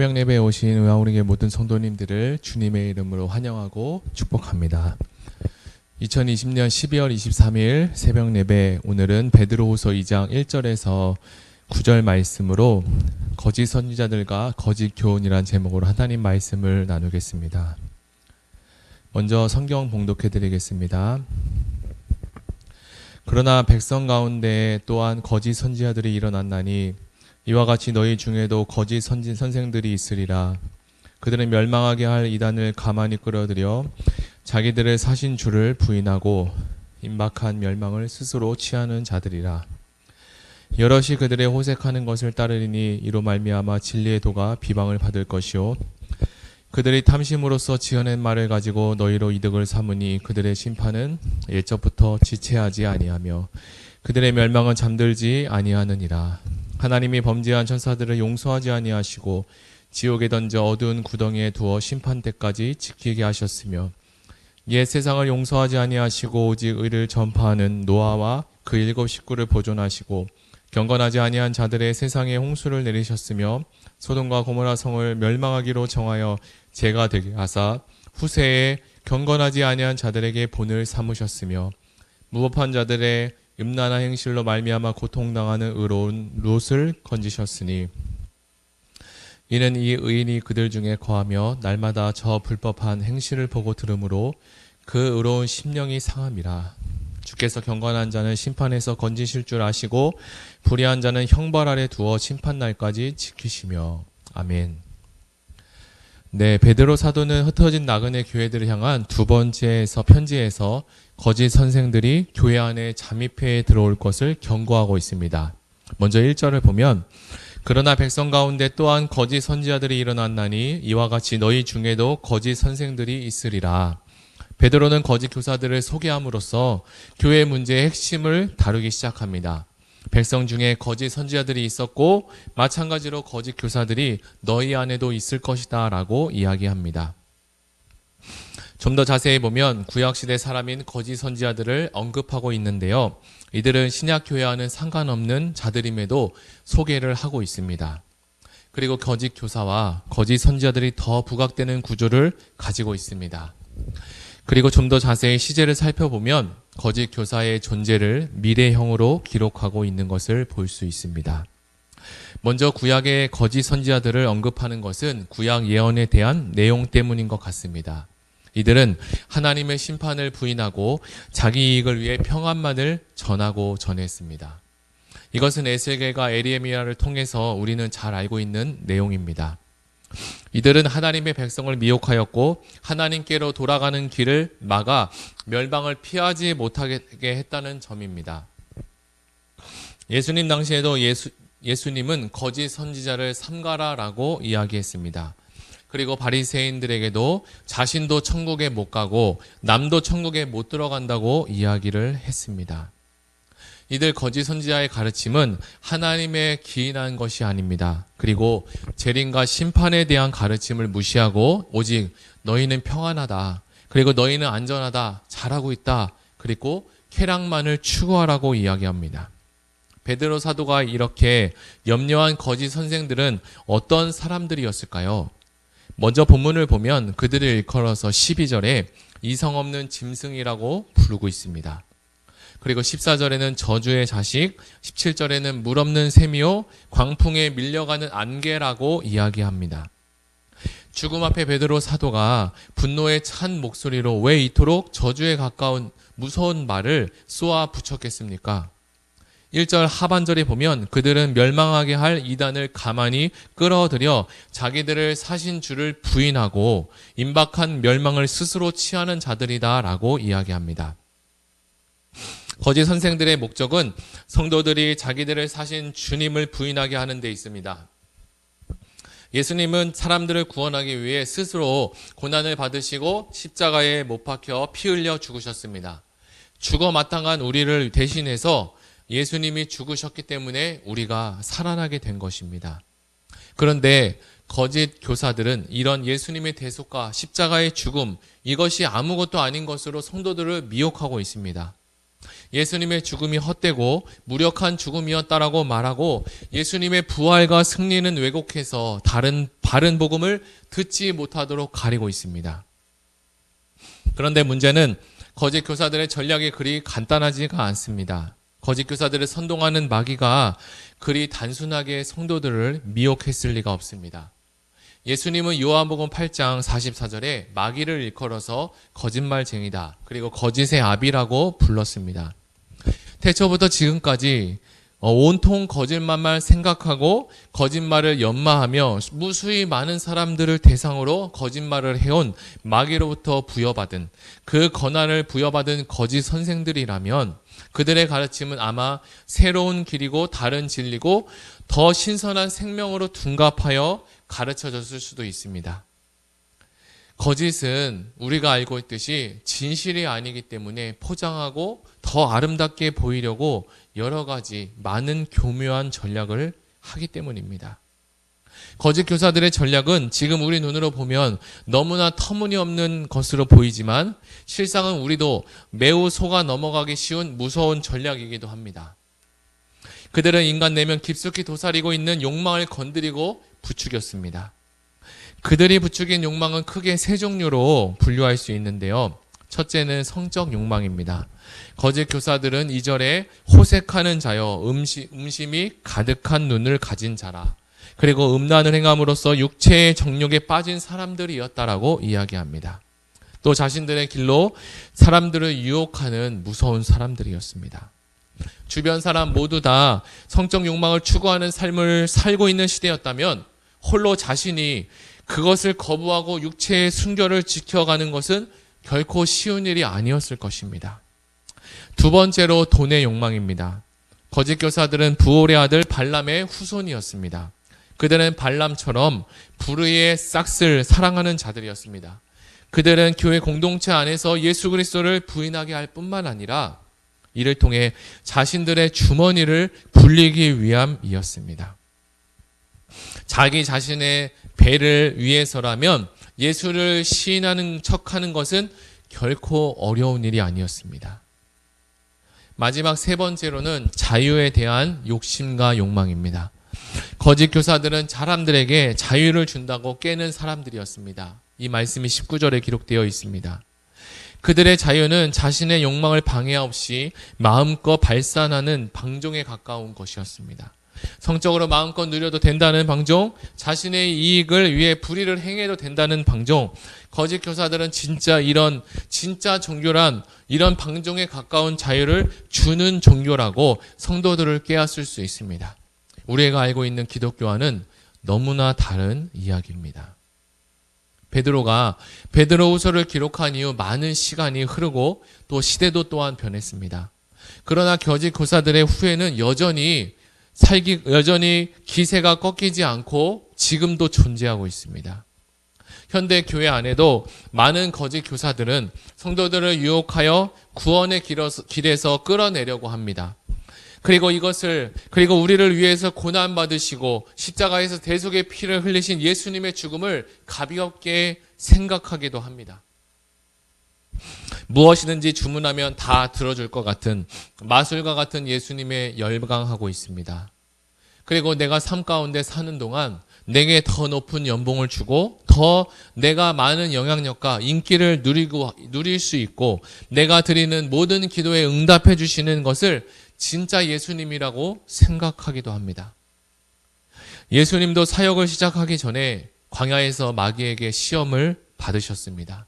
새벽 예배에 오신 의아우리교회 모든 성도님들을 주님의 이름으로 환영하고 축복합니다. 2020년 12월 23일 새벽 예배, 오늘은 베드로후서 2장 1절에서 9절 말씀으로 거짓 선지자들과 거짓 교훈이란 제목으로 하나님 말씀을 나누겠습니다. 먼저 성경 봉독해 드리겠습니다. 그러나 백성 가운데 또한 거짓 선지자들이 일어났나니 이와 같이 너희 중에도 거짓 선생들이 있으리라. 그들은 멸망하게 할 이단을 가만히 끌어들여 자기들의 사신 주를 부인하고 임박한 멸망을 스스로 취하는 자들이라. 여럿이 그들의 호색하는 것을 따르리니 이로 말미암아 진리의 도가 비방을 받을 것이요 그들이 탐심으로써 지어낸 말을 가지고 너희로 이득을 삼으니 그들의 심판은 예적부터 지체하지 아니하며 그들의 멸망은 잠들지 아니하느니라. 하나님이 범죄한 천사들을 용서하지 아니하시고 지옥에 던져 어두운 구덩이에 두어 심판 때까지 지키게 하셨으며 옛 세상을 용서하지 아니하시고 오직 의를 전파하는 노아와 그 7 식구를 보존하시고 경건하지 아니한 자들의 세상에 홍수를 내리셨으며 소돔과 고모라 성을 멸망하기로 정하여 죄가 되게 하사 후세에 경건하지 아니한 자들에게 본을 삼으셨으며 무법한 자들의 음란한 행실로 말미암아 고통당하는 의로운 롯을 건지셨으니 이는 이 의인이 그들 중에 거하며 날마다 저 불법한 행실을 보고 들으므로 그 의로운 심령이 상함이라. 주께서 경건한 자는 심판에서 건지실 줄 아시고 불의한 자는 형벌 아래 두어 심판날까지 지키시며. 아멘. 네, 베드로 사도는 흩어진 나그네 교회들을 향한 두 번째 편지에서 거짓 선생들이 교회 안에 잠입해 들어올 것을 경고하고 있습니다. 먼저 1절을 보면 그러나 백성 가운데 또한 거짓 선지자들이 일어났나니 이와 같이 너희 중에도 거짓 선생들이 있으리라. 베드로는 거짓 교사들을 소개함으로써 교회 문제의 핵심을 다루기 시작합니다. 백성 중에 거짓 선지자들이 있었고 마찬가지로 거짓 교사들이 너희 안에도 있을 것이다 라고 이야기합니다. 좀 더 자세히 보면 구약시대 사람인 거짓 선지자들을 언급하고 있는데요. 이들은 신약교회와는 상관없는 자들임에도 소개를 하고 있습니다. 그리고 거짓 교사와 거짓 선지자들이 더 부각되는 구조를 가지고 있습니다. 그리고 좀 더 자세히 시제를 살펴보면 거짓 교사의 존재를 미래형으로 기록하고 있는 것을 볼 수 있습니다. 먼저 구약의 거짓 선지자들을 언급하는 것은 구약 예언에 대한 내용 때문인 것 같습니다. 이들은 하나님의 심판을 부인하고 자기 이익을 위해 평안만을 전하고 전했습니다. 이것은 에스겔과 에레미야를 통해서 우리는 잘 알고 있는 내용입니다. 이들은 하나님의 백성을 미혹하였고 하나님께로 돌아가는 길을 막아 멸망을 피하지 못하게 했다는 점입니다. 예수님 당시에도 예수님은 거짓 선지자를 삼가라라고 이야기했습니다. 그리고 바리새인들에게도 자신도 천국에 못 가고 남도 천국에 못 들어간다고 이야기를 했습니다. 이들 거짓 선지자의 가르침은 하나님의 기인한 것이 아닙니다. 그리고 재림과 심판에 대한 가르침을 무시하고 오직 너희는 평안하다. 그리고 너희는 안전하다. 잘하고 있다. 그리고 쾌락만을 추구하라고 이야기합니다. 베드로 사도가 이렇게 염려한 거짓 선생들은 어떤 사람들이었을까요? 먼저 본문을 보면 그들을 일컬어서 12절에 이성 없는 짐승이라고 부르고 있습니다. 그리고 14절에는 저주의 자식, 17절에는 물 없는 샘이요 광풍에 밀려가는 안개라고 이야기합니다. 죽음 앞에 베드로 사도가 분노에 찬 목소리로 왜 이토록 저주에 가까운 무서운 말을 쏘아 붙였겠습니까? 1절 하반절에 보면 그들은 멸망하게 할 이단을 가만히 끌어들여 자기들을 사신 주를 부인하고 임박한 멸망을 스스로 취하는 자들이다 라고 이야기합니다. 거짓 선생들의 목적은 성도들이 자기들을 사신 주님을 부인하게 하는 데 있습니다. 예수님은 사람들을 구원하기 위해 스스로 고난을 받으시고 십자가에 못 박혀 피 흘려 죽으셨습니다. 죽어 마땅한 우리를 대신해서 예수님이 죽으셨기 때문에 우리가 살아나게 된 것입니다. 그런데 거짓 교사들은 이런 예수님의 대속과 십자가의 죽음, 이것이 아무것도 아닌 것으로 성도들을 미혹하고 있습니다. 예수님의 죽음이 헛되고 무력한 죽음이었다라고 말하고 예수님의 부활과 승리는 왜곡해서 다른 바른 복음을 듣지 못하도록 가리고 있습니다. 그런데 문제는 거짓 교사들의 전략이 그리 간단하지가 않습니다. 거짓 교사들을 선동하는 마귀가 그리 단순하게 성도들을 미혹했을 리가 없습니다. 예수님은 요한복음 8장 44절에 마귀를 일컬어서 거짓말쟁이다, 그리고 거짓의 아비라고 불렀습니다. 태초부터 지금까지 온통 거짓말만 생각하고 거짓말을 연마하며 무수히 많은 사람들을 대상으로 거짓말을 해온 마귀로부터 부여받은 그 권한을 부여받은 거짓 선생들이라면 그들의 가르침은 아마 새로운 길이고 다른 진리고 더 신선한 생명으로 둔갑하여 가르쳐졌을 수도 있습니다. 거짓은 우리가 알고 있듯이 진실이 아니기 때문에 포장하고 더 아름답게 보이려고 여러 가지 많은 교묘한 전략을 하기 때문입니다. 거짓 교사들의 전략은 지금 우리 눈으로 보면 너무나 터무니없는 것으로 보이지만 실상은 우리도 매우 속아 넘어가기 쉬운 무서운 전략이기도 합니다. 그들은 인간 내면 깊숙이 도사리고 있는 욕망을 건드리고 부추겼습니다. 그들이 부추긴 욕망은 크게 세 종류로 분류할 수 있는데요. 첫째는 성적 욕망입니다. 거짓 교사들은 2절에 호색하는 자여 음심이 가득한 눈을 가진 자라. 그리고 음란을 행함으로써 육체의 정욕에 빠진 사람들이었다라고 이야기합니다. 또 자신들의 길로 사람들을 유혹하는 무서운 사람들이었습니다. 주변 사람 모두 다 성적 욕망을 추구하는 삶을 살고 있는 시대였다면 홀로 자신이 그것을 거부하고 육체의 순결을 지켜가는 것은 결코 쉬운 일이 아니었을 것입니다. 두 번째로 돈의 욕망입니다. 거짓 교사들은 부올의 아들 발람의 후손이었습니다. 그들은 발람처럼 불의의 싹을 사랑하는 자들이었습니다. 그들은 교회 공동체 안에서 예수 그리스도를 부인하게 할 뿐만 아니라 이를 통해 자신들의 주머니를 불리기 위함이었습니다. 자기 자신의 배를 위해서라면 예수를 시인하는 척하는 것은 결코 어려운 일이 아니었습니다. 마지막 세 번째로는 자유에 대한 욕심과 욕망입니다. 거짓 교사들은 사람들에게 자유를 준다고 깨는 사람들이었습니다. 이 말씀이 19절에 기록되어 있습니다. 그들의 자유는 자신의 욕망을 방해없이 마음껏 발산하는 방종에 가까운 것이었습니다. 성적으로 마음껏 누려도 된다는 방종, 자신의 이익을 위해 불의를 행해도 된다는 방종, 거짓 교사들은 진짜 종교란 이런 방종에 가까운 자유를 주는 종교라고 성도들을 깨웠을 수 있습니다. 우리가 알고 있는 기독교와는 너무나 다른 이야기입니다. 베드로가 베드로후서를 기록한 이후 많은 시간이 흐르고 또 시대도 또한 변했습니다. 그러나 거짓 교사들의 후에는 여전히 기세가 꺾이지 않고 지금도 존재하고 있습니다. 현대 교회 안에도 많은 거짓 교사들은 성도들을 유혹하여 구원의 길에서 끌어내려고 합니다. 그리고 우리를 위해서 고난받으시고 십자가에서 대속의 피를 흘리신 예수님의 죽음을 가볍게 생각하기도 합니다. 무엇이든지 주문하면 다 들어줄 것 같은 마술과 같은 예수님에 열광하고 있습니다. 그리고 내가 삶 가운데 사는 동안 내게 더 높은 연봉을 주고 더 내가 많은 영향력과 인기를 누릴 수 있고 내가 드리는 모든 기도에 응답해 주시는 것을 진짜 예수님이라고 생각하기도 합니다. 예수님도 사역을 시작하기 전에 광야에서 마귀에게 시험을 받으셨습니다.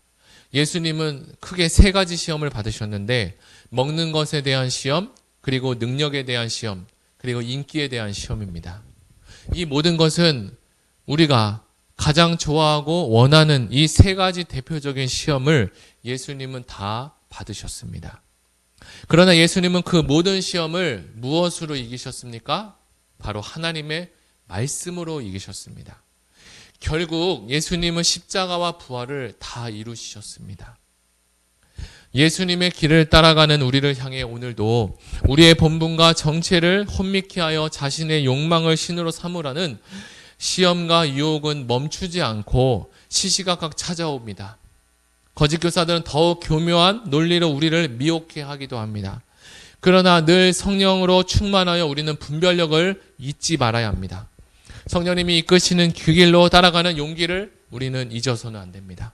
예수님은 크게 세 가지 시험을 받으셨는데 먹는 것에 대한 시험, 그리고 능력에 대한 시험, 그리고 인기에 대한 시험입니다. 이 모든 것은 우리가 가장 좋아하고 원하는 이 세 가지 대표적인 시험을 예수님은 다 받으셨습니다. 그러나 예수님은 그 모든 시험을 무엇으로 이기셨습니까? 바로 하나님의 말씀으로 이기셨습니다. 결국 예수님은 십자가와 부활을 다 이루셨습니다. 예수님의 길을 따라가는 우리를 향해 오늘도 우리의 본분과 정체를 혼미케 하여 자신의 욕망을 신으로 삼으라는 시험과 유혹은 멈추지 않고 시시각각 찾아옵니다. 거짓 교사들은 더욱 교묘한 논리로 우리를 미혹해 하기도 합니다. 그러나 늘 성령으로 충만하여 우리는 분별력을 잊지 말아야 합니다. 성령님이 이끄시는 그 길로 따라가는 용기를 우리는 잊어서는 안 됩니다.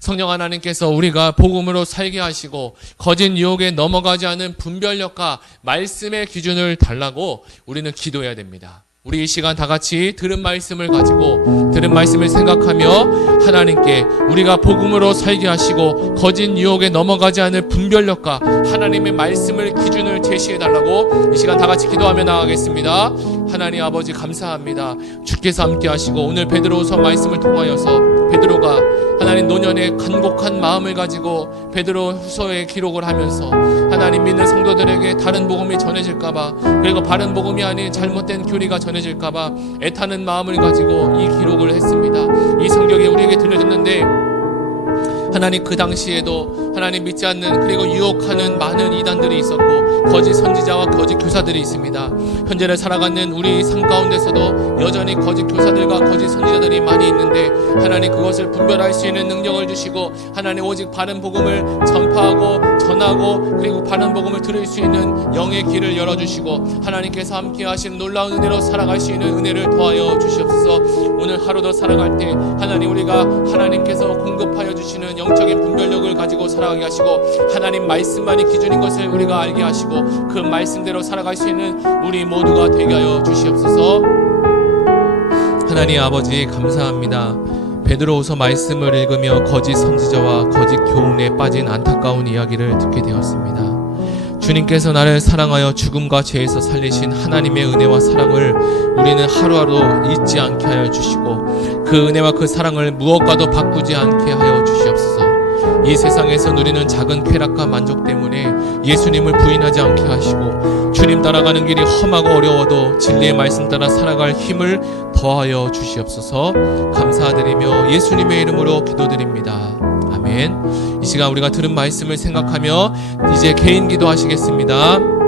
성령 하나님께서 우리가 복음으로 살게 하시고 거짓 유혹에 넘어가지 않은 분별력과 말씀의 기준을 달라고 우리는 기도해야 됩니다. 우리 이 시간 다 같이 들은 말씀을 가지고 들은 말씀을 생각하며 하나님께 우리가 복음으로 살게 하시고 거짓 유혹에 넘어가지 않을 분별력과 하나님의 말씀을 기준을 제시해 달라고 이 시간 다 같이 기도하며 나가겠습니다. 하나님 아버지 감사합니다. 주께서 함께 하시고 오늘 베드로후서 말씀을 통하여서 베드로가 하나님 노년의 간곡한 마음을 가지고 베드로후서에 기록을 하면서 하나님 믿는 성도들에게 다른 복음이 전해질까봐 그리고 바른 복음이 아닌 잘못된 교리가 전해질까봐 애타는 마음을 가지고 이 기록을 했습니다. 이 성경이 우리에게 들려졌는데 하나님 그 당시에도 하나님 믿지 않는 그리고 유혹하는 많은 이단들이 있었고 거짓 선지자와 거짓 교사들이 있습니다. 현재를 살아가는 우리 삶 가운데서도 여전히 거짓 교사들과 거짓 선지자들이 많이 있는데 하나님 그것을 분별할 수 있는 능력을 주시고 하나님 오직 바른 복음을 전파하고 전하고 그리고 바른 복음을 들을 수 있는 영의 길을 열어주시고 하나님께서 함께 하신 놀라운 은혜로 살아갈 수 있는 은혜를 더하여 주시옵소서. 오늘 하루도 살아갈 때 하나님 우리가 하나님께서 공급하여 주시는 영적인 분별력을 가지고 살아가게 하시고 하나님 말씀만이 기준인 것을 우리가 알게 하시고 그 말씀대로 살아갈 수 있는 우리 모두가 되게 하여 주시옵소서. 하나님 아버지 감사합니다. 베드로후서 말씀을 읽으며 거짓 선지자와 거짓 교훈에 빠진 안타까운 이야기를 듣게 되었습니다. 주님께서 나를 사랑하여 죽음과 죄에서 살리신 하나님의 은혜와 사랑을 우리는 하루하루 잊지 않게 하여 주시고 그 은혜와 그 사랑을 무엇과도 바꾸지 않게 하여 주시옵소서. 이 세상에서 누리는 작은 쾌락과 만족 때문에 예수님을 부인하지 않게 하시고 주님 따라가는 길이 험하고 어려워도 진리의 말씀 따라 살아갈 힘을 더하여 주시옵소서. 감사드리며 예수님의 이름으로 기도드립니다. 아멘. 이 시간 우리가 들은 말씀을 생각하며 이제 개인 기도하시겠습니다.